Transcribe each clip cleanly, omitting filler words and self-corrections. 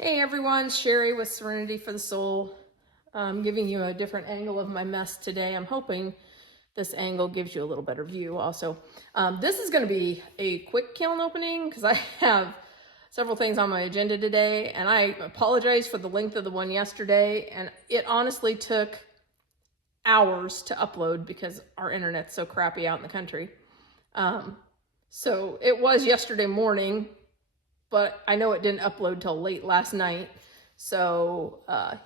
Hey everyone, Sherry with Serenity for the Soul. I'm giving you a different angle of my mess today. I'm hoping this angle gives you a little better view also. This is going to be a quick kiln opening because I have several things on my agenda today, and I apologize for the length of the one yesterday, and it honestly took hours to upload because our internet's so crappy out in the country. So it was yesterday morning, but I know it didn't upload till late last night. So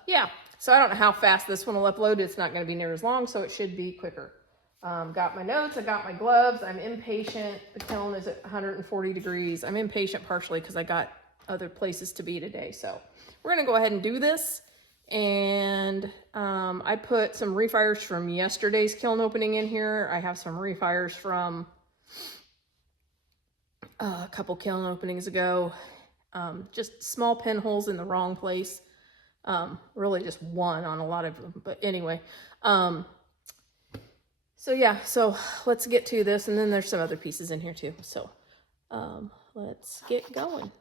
yeah, so I don't know how fast this one will upload. It's not going to be near as long, so it should be quicker. Got my notes, I got my gloves. I'm impatient. The kiln is at 140 degrees. I'm impatient partially because I got other places to be today. So we're going to go ahead and do this. And I put some refires from yesterday's kiln opening in here. I have some refires from a couple kiln openings ago. Just small pinholes in the wrong place. Really just one on a lot of them, but anyway. So yeah, so let's get to this, and then there's some other pieces in here too. So let's get going.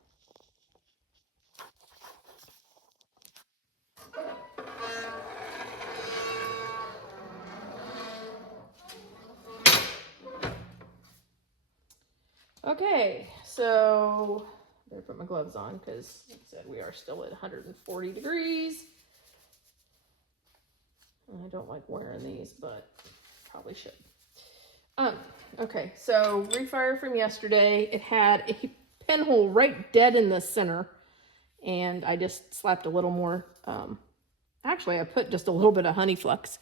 Okay, so I better put my gloves on because, like I said, we are still at 140 degrees. I don't like wearing these, but probably should. Okay, so refire from yesterday. It had a pinhole right dead in the center, and I just slapped a little more. Actually, I put just a little bit of honey flux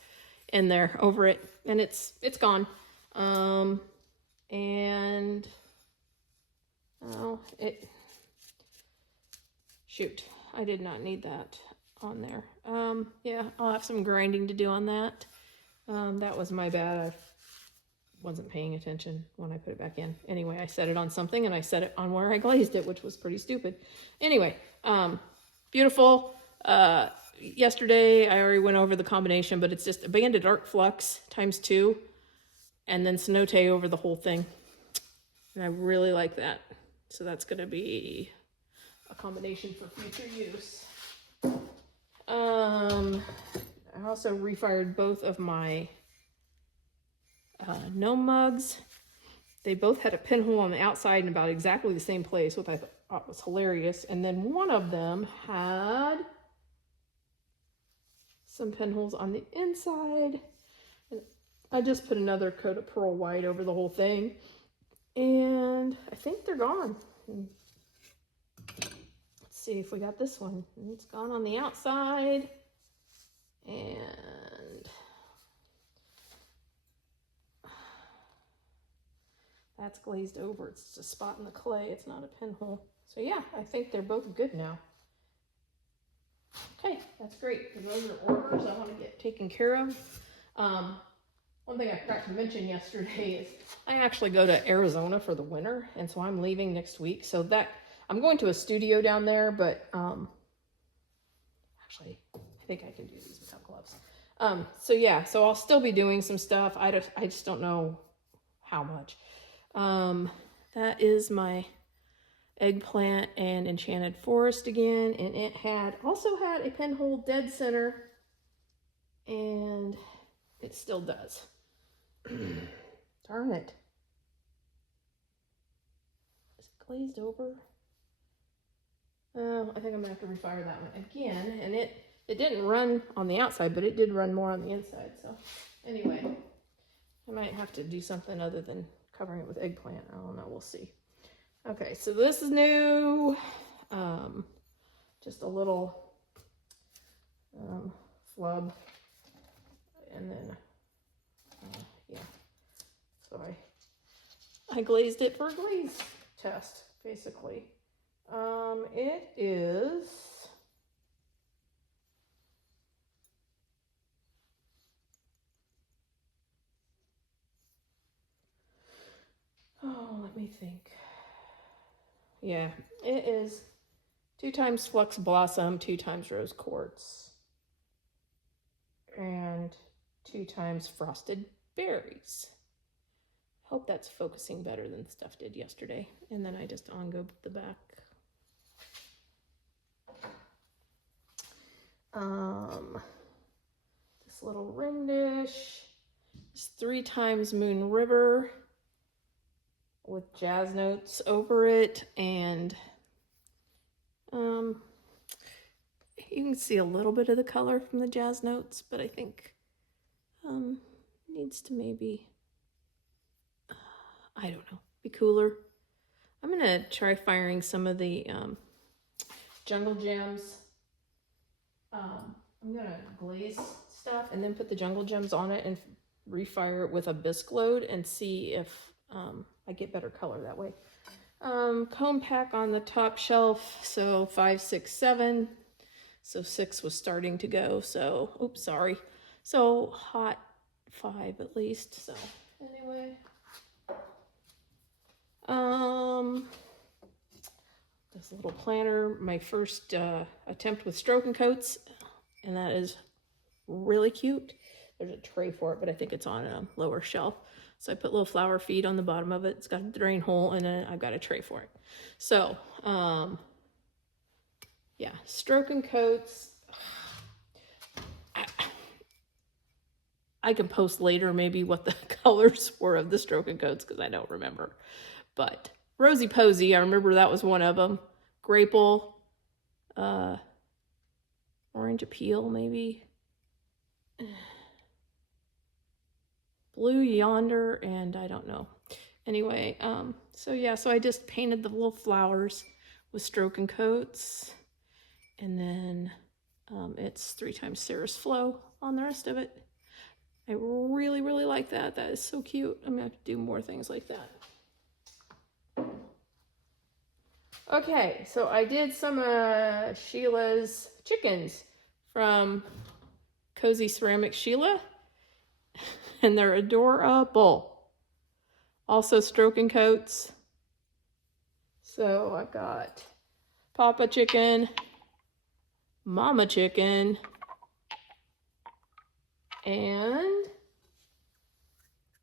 in there over it, and it's gone. And oh, shoot, I did not need that on there. Yeah, I'll have some grinding to do on that. That was my bad. I wasn't paying attention when I put it back in. Anyway, I set it on something and I set it on where I glazed it, which was pretty stupid. Anyway, beautiful. Yesterday I already went over the combination, but it's just a banded arc flux times 2 and then cenote over the whole thing. And I really like that. So that's going to be a combination for future use. I also refired both of my gnome mugs. They both had a pinhole on the outside in about exactly the same place, which I thought was hilarious. And then one of them had some pinholes on the inside. And I just put another coat of pearl white over the whole thing. And I think they're gone. Let's see if we got this one. It's gone on the outside. And that's glazed over. It's just a spot in the clay. It's not a pinhole. So yeah, I think they're both good now. Okay, that's great, because those are orders I want to get taken care of. One thing I forgot to mention yesterday is I actually go to Arizona for the winter, and so I'm leaving next week. So that I'm going to a studio down there, but actually I think I can do these without gloves. So yeah, so I'll still be doing some stuff. I just don't know how much. That is my eggplant and enchanted forest again, and it also had a pinhole dead center, and it still does. Darn it. Is it glazed over? I think I'm gonna have to refire that one again, and it didn't run on the outside, but it did run more on the inside. So anyway, I might have to do something other than covering it with eggplant. I don't know, we'll see. Okay, so this is new. Just a little flub, and then yeah. So I glazed it for a glaze test, basically. It is let me think. Yeah, it is 2 times Flux Blossom, 2 times Rose Quartz, and 2 times Frosted Berries. Hope that's focusing better than stuff did yesterday. And then I just on-go the back. This little ring dish is 3 times Moon River with jazz notes over it, and you can see a little bit of the color from the jazz notes, but I think needs to maybe, I don't know, be cooler. I'm gonna try firing some of the Jungle Gems. I'm gonna glaze stuff and then put the Jungle Gems on it and refire it with a bisque load and see if I get better color that way. Comb pack on the top shelf, so 5, 6, 7. So 6 was starting to go, so, oops, sorry. So hot 5 at least, so anyway. This little planner, my first attempt with stroke and coats, and that is really cute. There's a tray for it, but I think it's on a lower shelf. So I put little flower feet on the bottom of it. It's got a drain hole, and then I've got a tray for it. So, yeah, stroke and coats. I can post later maybe what the colors were of the stroke and coats because I don't remember. But Rosy Posy, I remember that was one of them. Grapple, Orange Appeal maybe. Blue Yonder, and I don't know. Anyway, so yeah, so I just painted the little flowers with stroke and coats. And then it's 3 times Sarah's Flow on the rest of it. I really, really like that. That is so cute. I'm gonna have to do more things like that. Okay, so I did some Sheila's chickens from Cozy Ceramic Sheila, and they're adorable. Also stroke and coats. So I've got Papa Chicken, Mama Chicken, and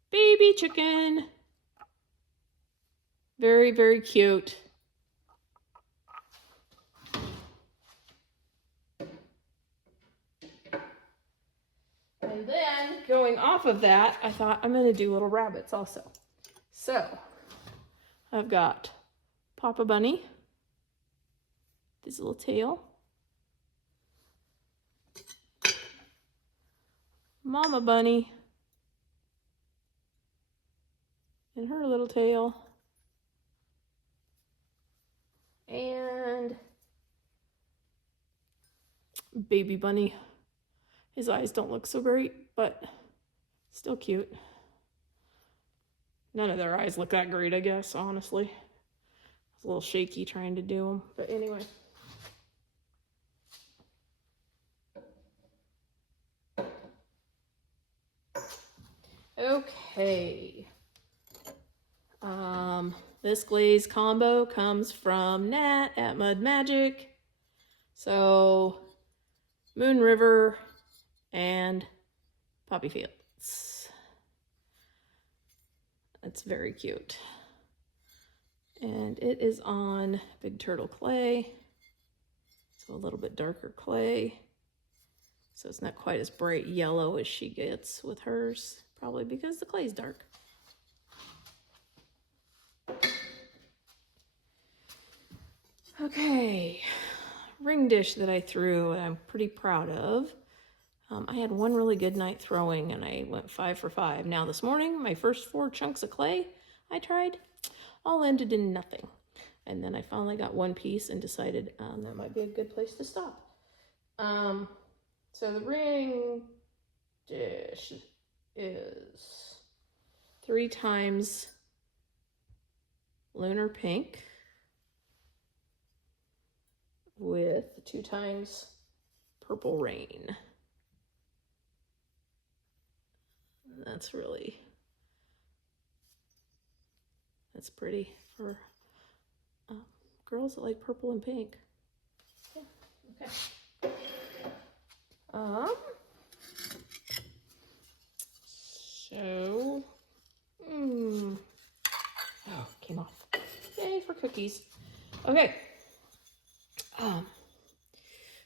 Baby Chicken. Very, very cute. And then going off of that, I thought I'm going to do little rabbits also. So I've got Papa Bunny, his little tail, Mama Bunny, and her little tail, and Baby Bunny. His eyes don't look so great, but still cute. None of their eyes look that great, I guess, honestly. It's a little shaky trying to do them, but anyway. Okay. This glaze combo comes from Nat at Mud Magic. So, Moon River and Poppy Fields. That's very cute. And it is on Big Turtle clay. So a little bit darker clay. So it's not quite as bright yellow as she gets with hers, probably because the clay's dark. Okay, ring dish that I threw and I'm pretty proud of. I had one really good night throwing and I went 5 for 5. Now this morning, my first 4 chunks of clay I tried all ended in nothing. And then I finally got one piece and decided that might be a good place to stop. So the ring dish is 3 times Lunar Pink with 2 times Purple Rain. That's pretty for girls that like purple and pink. Yeah, okay. Oh, came off. Yay for cookies. Okay.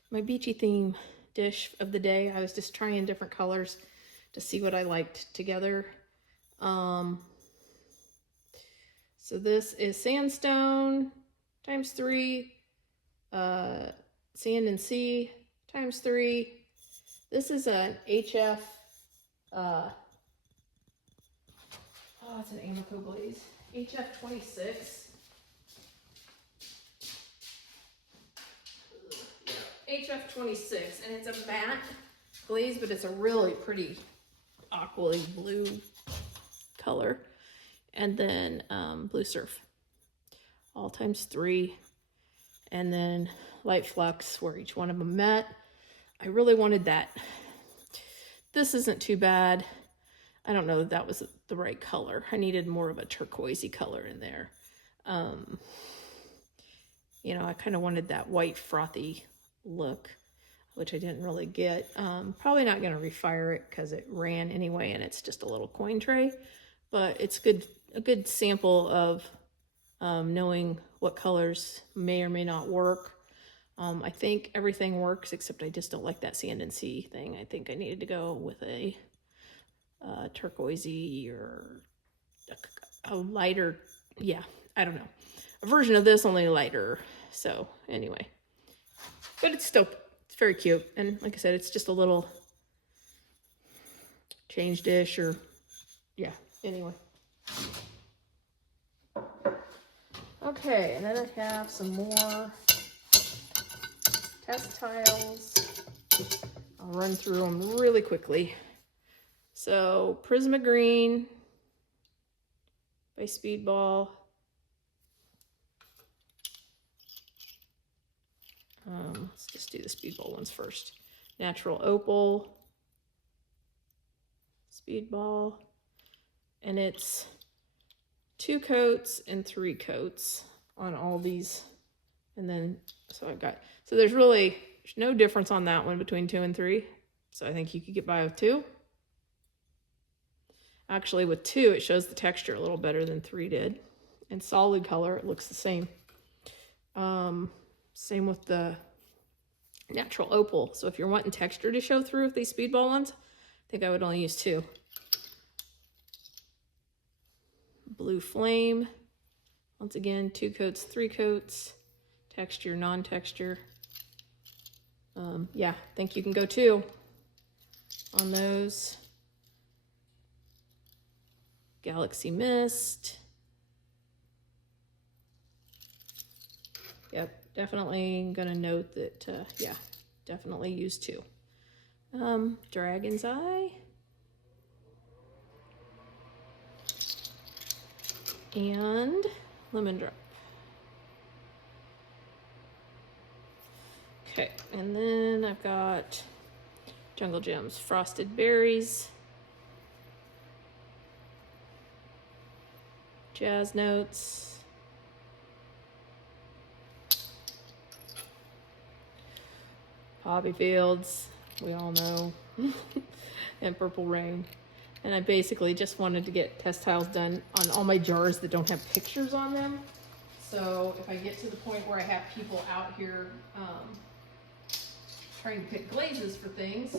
My beachy theme dish of the day. I was just trying different colors to see what I liked together. So this is sandstone times 3, sand and sea times 3. This is an HF, it's an Amoco glaze, HF 26. HF 26, and it's a matte glaze, but it's a really pretty aqua blue color. And then blue surf, all times 3, and then light flux where each one of them met. I really wanted that. This isn't too bad. I don't know if that was the right color. I needed more of a turquoisey color in there. You know, I kind of wanted that white frothy look, which I didn't really get. Probably not going to refire it because it ran anyway, and it's just a little coin tray. But it's a good sample of knowing what colors may or may not work. I think everything works, except I just don't like that sand and sea thing. I think I needed to go with a turquoisey or a lighter, yeah, I don't know. A version of this, only lighter. So anyway, but it's very cute. And like I said, it's just a little change dish or, yeah, anyway. Okay, and then I have some more test tiles. I'll run through them really quickly. So Prisma Green by Speedball. Let's just do the Speedball ones first. Natural Opal, Speedball, and it's 2 coats and 3 coats on all these. And then, so there's no difference on that one between 2 and 3. So I think you could get by with 2. Actually, with 2, it shows the texture a little better than 3 did. And solid color, it looks the same. Same with the Natural Opal. So if you're wanting texture to show through with these Speedball ones, I think I would only use 2. Blue Flame. Once again, 2 coats, 3 coats. Texture, non-texture. Yeah, I think you can go 2 on those. Galaxy Mist. Yep, definitely gonna note that, yeah, definitely use 2. Dragon's Eye. And Lemon Drop. Okay, and then I've got Jungle Gems, Frosted Berries, Jazz Notes, Poppy Fields, we all know, and Purple Rain. And I basically just wanted to get test tiles done on all my jars that don't have pictures on them. So if I get to the point where I have people out here trying to pick glazes for things,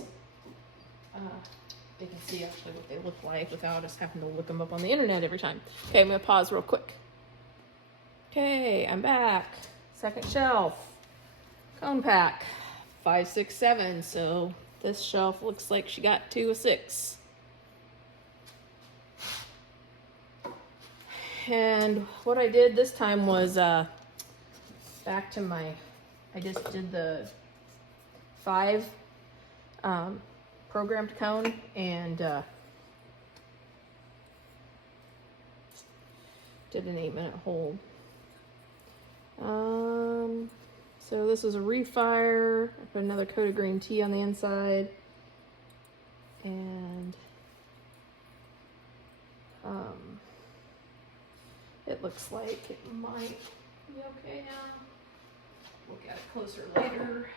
they can see actually what they look like without us having to look them up on the internet every time. Okay, I'm gonna pause real quick. Okay, I'm back. Second shelf. Cone pack. 5, 6, 7. So this shelf looks like she got 2 of 6. And what I did this time was back to I just did the 5 programmed cone and did an 8-minute hold. So this was a refire. I put another coat of green tea on the inside, and it looks like it might be okay now. Look at it closer later.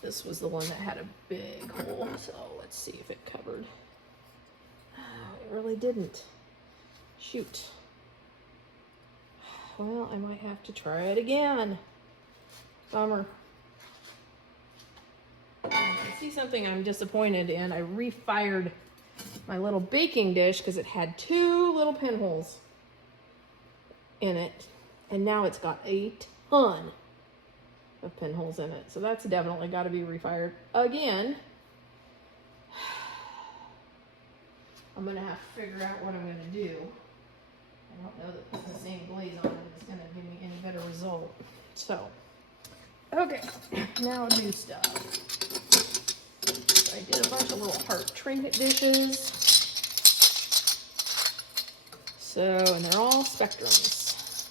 This was the one that had a big hole, so let's see if it covered. Oh, it really didn't. Shoot. Well, I might have to try it again. Bummer. see something I'm disappointed in. I refired my little baking dish because it had 2 little pinholes in it. And now it's got a ton of pinholes in it. So that's definitely got to be refired again. I'm going to have to figure out what I'm going to do. I don't know that putting the same glaze on it is going to give me any better result. So, okay, now new stuff. I did a bunch of little heart trinket dishes. So, and they're all spectrums.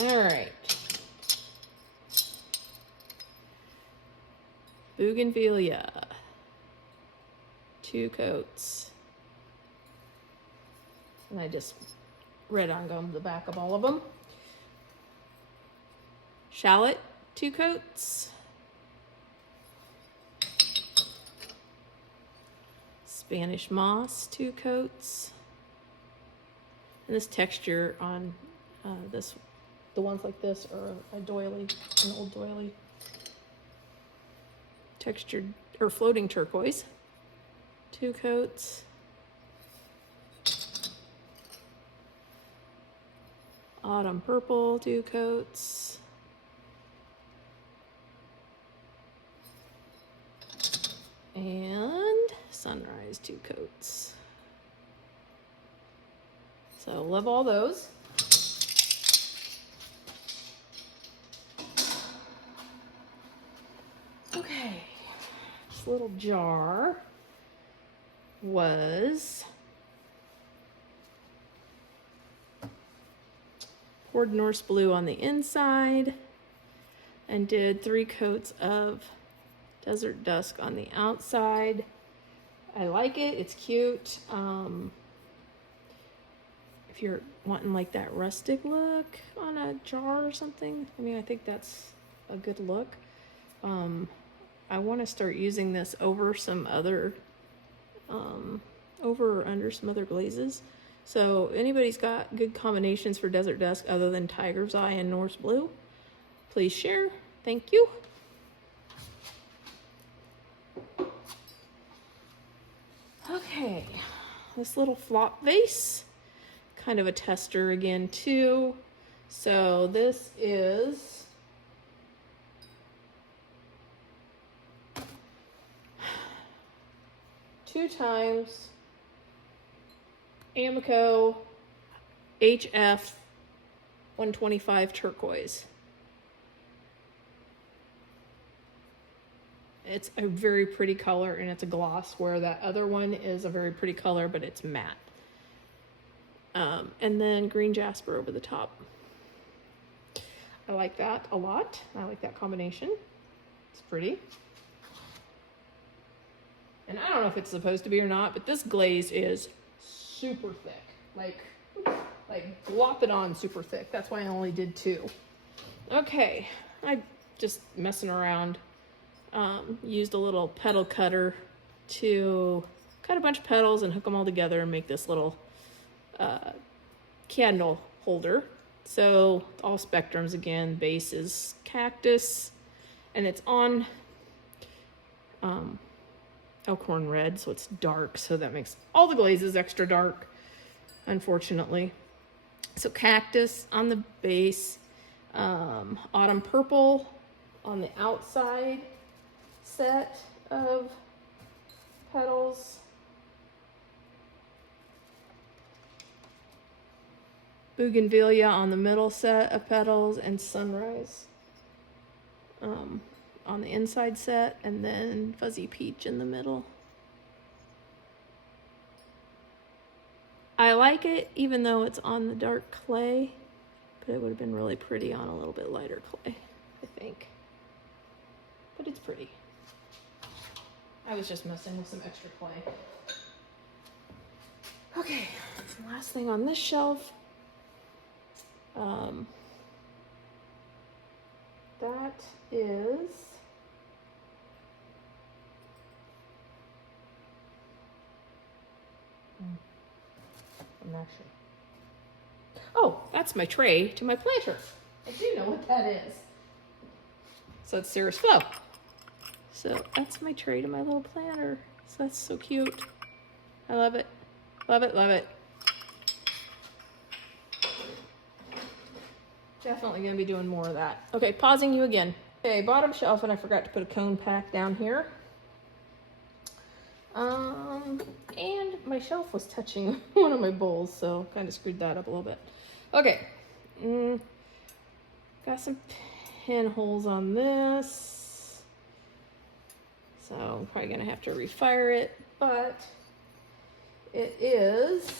All right. Bougainvillea. 2 coats. And I just red on gummed the back of all of them. Shallot, 2 coats. Spanish moss, 2 coats. And this texture on the ones like this are a doily, an old doily. Textured or floating turquoise, 2 coats. Autumn purple, 2 coats. And sunrise, 2 coats. So love all those. Okay, this little jar was poured Norse blue on the inside and did 3 coats of Desert Dusk on the outside. I like it, it's cute. If you're wanting like that rustic look on a jar or something, I mean, I think that's a good look. I want to start using this over some other, over or under some other glazes. So anybody's got good combinations for Desert Dusk other than Tiger's Eye and Norse Blue, please share. Thank you. Okay, this little flop vase, kind of a tester again too. So this is two times Amico HF 125 turquoise. It's a very pretty color and it's a gloss, where that other one is a very pretty color, but it's matte. And then green jasper over the top. I like that a lot. I like that combination. It's pretty. And I don't know if it's supposed to be or not, but this glaze is super thick. Like glop it on super thick. That's why I only did 2. Okay, I just messing around. Used a little petal cutter to cut a bunch of petals and hook them all together and make this little candle holder. So all spectrums again. Base is cactus, and it's on Elkhorn red, so it's dark. So that makes all the glazes extra dark, unfortunately. So cactus on the base, autumn purple on the outside set of petals, bougainvillea on the middle set of petals, and sunrise on the inside set, and then fuzzy peach in the middle. I like it even though it's on the dark clay, but it would have been really pretty on a little bit lighter clay, I think. But it's pretty. I was just messing with some extra clay. Okay, last thing on this shelf. That is I'm not sure. Oh, that's my tray to my planter. I do know what that is. So it's Sarah's Flow. So that's my tray to my little planter. So that's so cute. I love it. Love it, love it. Definitely gonna be doing more of that. Okay, pausing you again. Okay, bottom shelf, and I forgot to put a cone pack down here. And my shelf was touching one of my bowls, so kind of screwed that up a little bit. Okay, got some pinholes on this. So I'm probably gonna have to refire it, but it is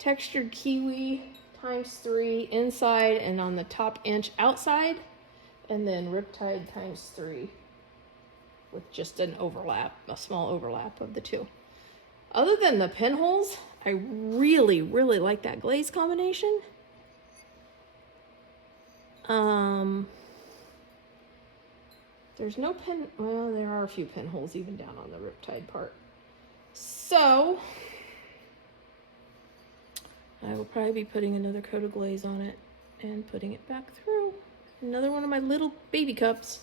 textured kiwi ×3 inside and on the top inch outside, and then riptide ×3 with just an overlap, a small overlap of the two. Other than the pinholes, I really, really like that glaze combination. There's no well, there are a few pinholes even down on the riptide part. So I will probably be putting another coat of glaze on it and putting it back through. Another one of my little baby cups.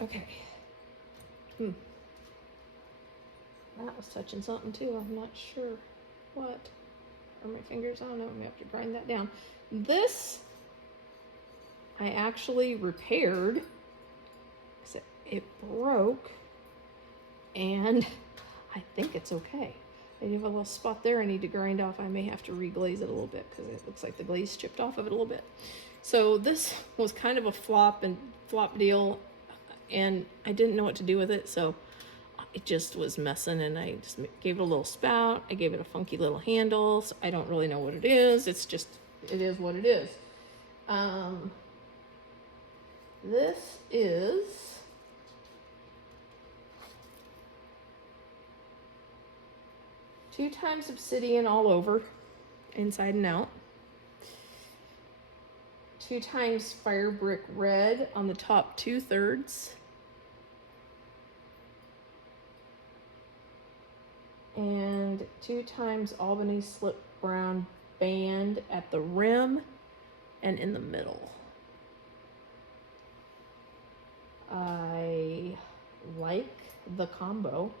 Okay. That was touching something too. I'm not sure what. Or my fingers, I don't know. I'm gonna have to grind that down. This I actually repaired. It broke, and I think it's okay. I have a little spot there I need to grind off. I may have to reglaze it a little bit because it looks like the glaze chipped off of it a little bit. So this was kind of a flop deal, and I didn't know what to do with it, so it just was messing, and I just gave it a little spout. I gave it a funky little handle. So I don't really know what it is. It's just, it is what it is. This is two times obsidian all over, inside and out. 2 times fire brick red on the top 2/3. And 2 times Albany slip brown band at the rim and in the middle. I like the combo.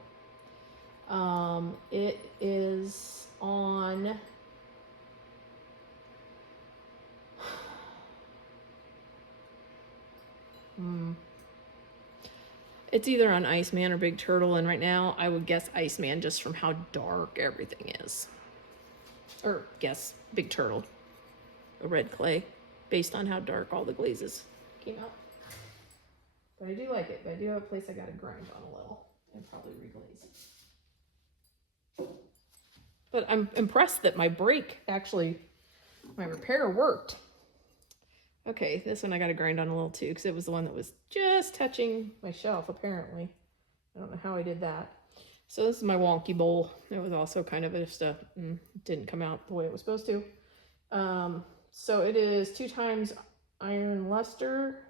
It is on it's either on Iceman or Big Turtle, and right now I would guess Iceman just from how dark everything is. Or guess Big Turtle, a red clay, based on how dark all the glazes came out. But I do like it, but I do have a place I gotta grind on a little and probably reglaze it. But I'm impressed that my brake actually, my repair worked. Okay, this one I gotta grind on a little too, because it was the one that was just touching my shelf, apparently. I don't know how I did that. So this is my wonky bowl. It was also kind of just didn't come out the way it was supposed to. So it is 2 times iron luster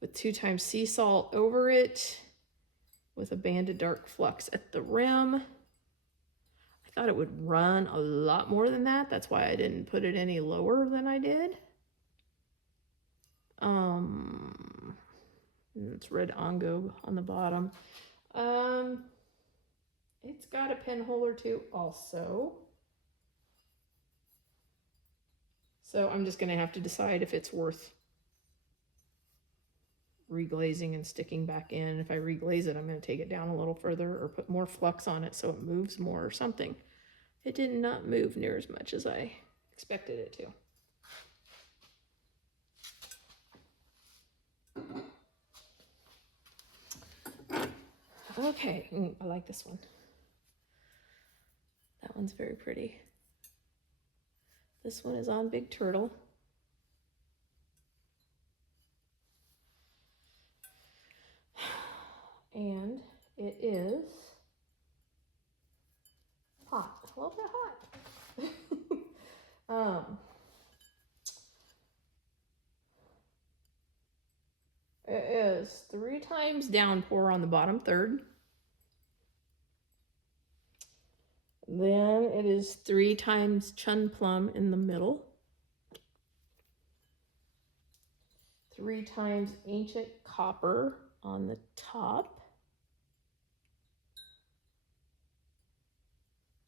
with 2 times sea salt over it with a band of dark flux at the rim. I thought it would run a lot more than that. That's why I didn't put it any lower than I did. It's red ongo on the bottom. It's got a pinhole or two also. So I'm just gonna have to decide if it's worth reglazing and sticking back in. If I reglaze it, I'm going to take it down a little further or put more flux on it so it moves more or something. It did not move near as much as I expected it to. Okay, I like this one. That one's very pretty. This one is on Big Turtle. And it is hot, a little bit hot. It is 3 times downpour on the bottom third. Then it is 3 times chun plum in the middle. 3 times ancient copper on the top.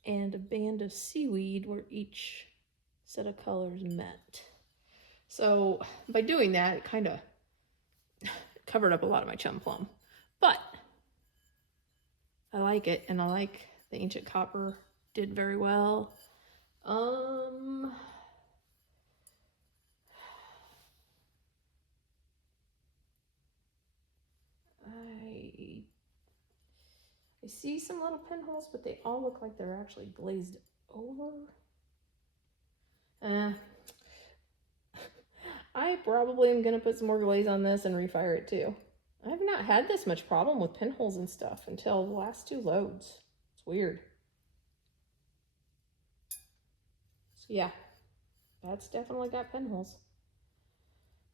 And a band of seaweed where each set of colors met. So by doing that, it kind of covered up a lot of my chum plum. But I like it, and I like the ancient copper did very well. I see some little pinholes, but they all look like they're actually glazed over. I probably am going to put some more glaze on this and refire it too. I've not had this much problem with pinholes and stuff until the last 2 loads. It's weird. So yeah, that's definitely got pinholes.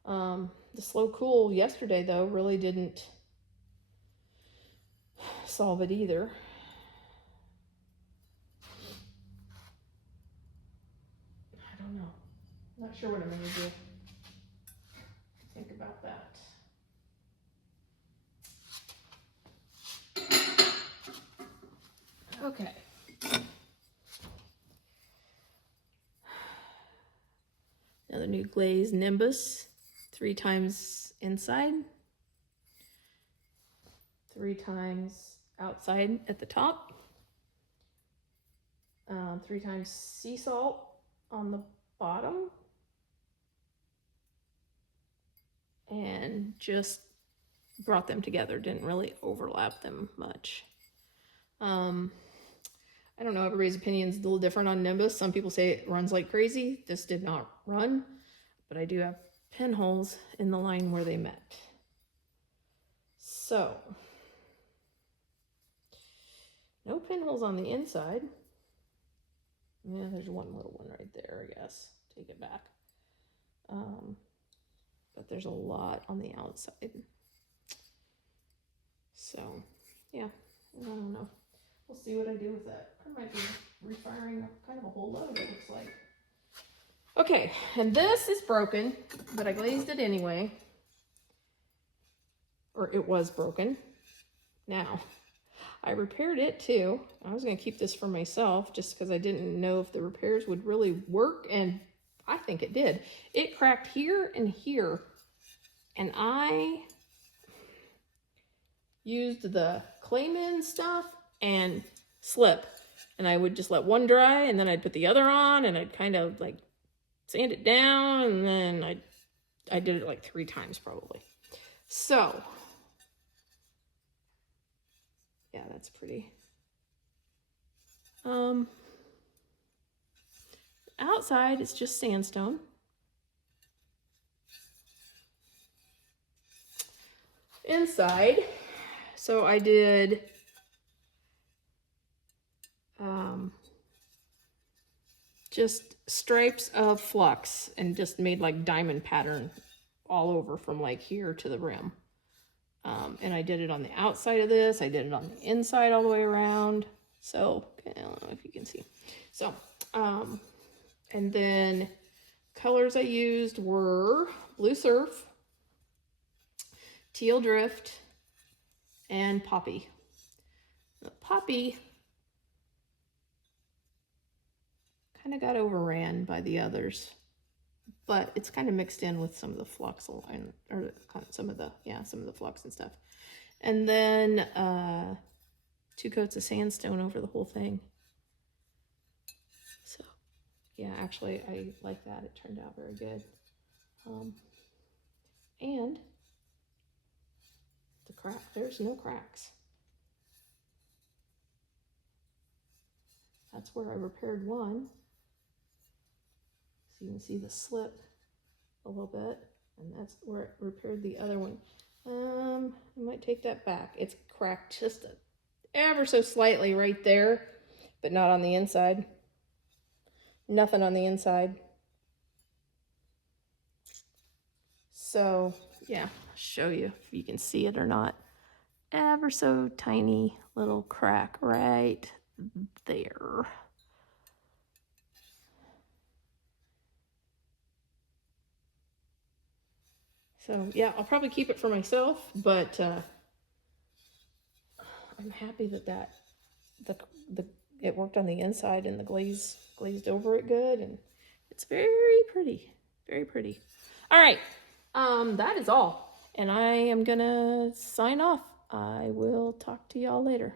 The slow cool yesterday though really didn't solve it either. I don't know. Not sure what I'm going to do. Think about that. Okay. Another new glaze Nimbus, 3 times inside, 3 times outside at the top, 3 times sea salt on the bottom, and just brought them together, didn't really overlap them much. I don't know, everybody's opinion is a little different on Nimbus. Some people say it runs like crazy. This did not run, but I do have pinholes in the line where they met. So, no pinholes on the inside. Yeah, there's one little one right there, I guess. Take it back. But there's a lot on the outside. So, yeah, I don't know. We'll see what I do with that. I might be refiring kind of a whole load, it looks like. Okay, and this is broken, but I glazed it anyway. Or it was broken. Now, I repaired it too. I was going to keep this for myself just because I didn't know if the repairs would really work, and I think it did. It cracked here and here, and I used the Clayman stuff and slip, and I would just let one dry, and then I'd put the other on, and I'd kind of like sand it down, and then I did it like 3 times probably. So yeah, that's pretty. Outside it's just sandstone. Inside, so I did just stripes of flux and just made like diamond pattern all over from like here to the rim. And I did it on the outside of this. I did it on the inside all the way around. So, I don't know if you can see. So, and then colors I used were Blue Surf, Teal Drift, and Poppy. The Poppy kind of got overran by the others, but it's kind of mixed in with some of the flux line, or some of the flux and stuff. And then 2 coats of sandstone over the whole thing. So yeah, actually I like that. It turned out very good. And the crack, there's no cracks. That's where I repaired one. So you can see the slip a little bit, and that's where it repaired the other one. I might take that back. It's cracked just ever so slightly right there, but not on the inside. Nothing on the inside. So yeah, show you if you can see it or not. Ever so tiny little crack right there. So yeah, I'll probably keep it for myself, but I'm happy that it worked on the inside and the glazed over it good, and it's very pretty, very pretty. All right, that is all, and I am gonna sign off. I will talk to y'all later.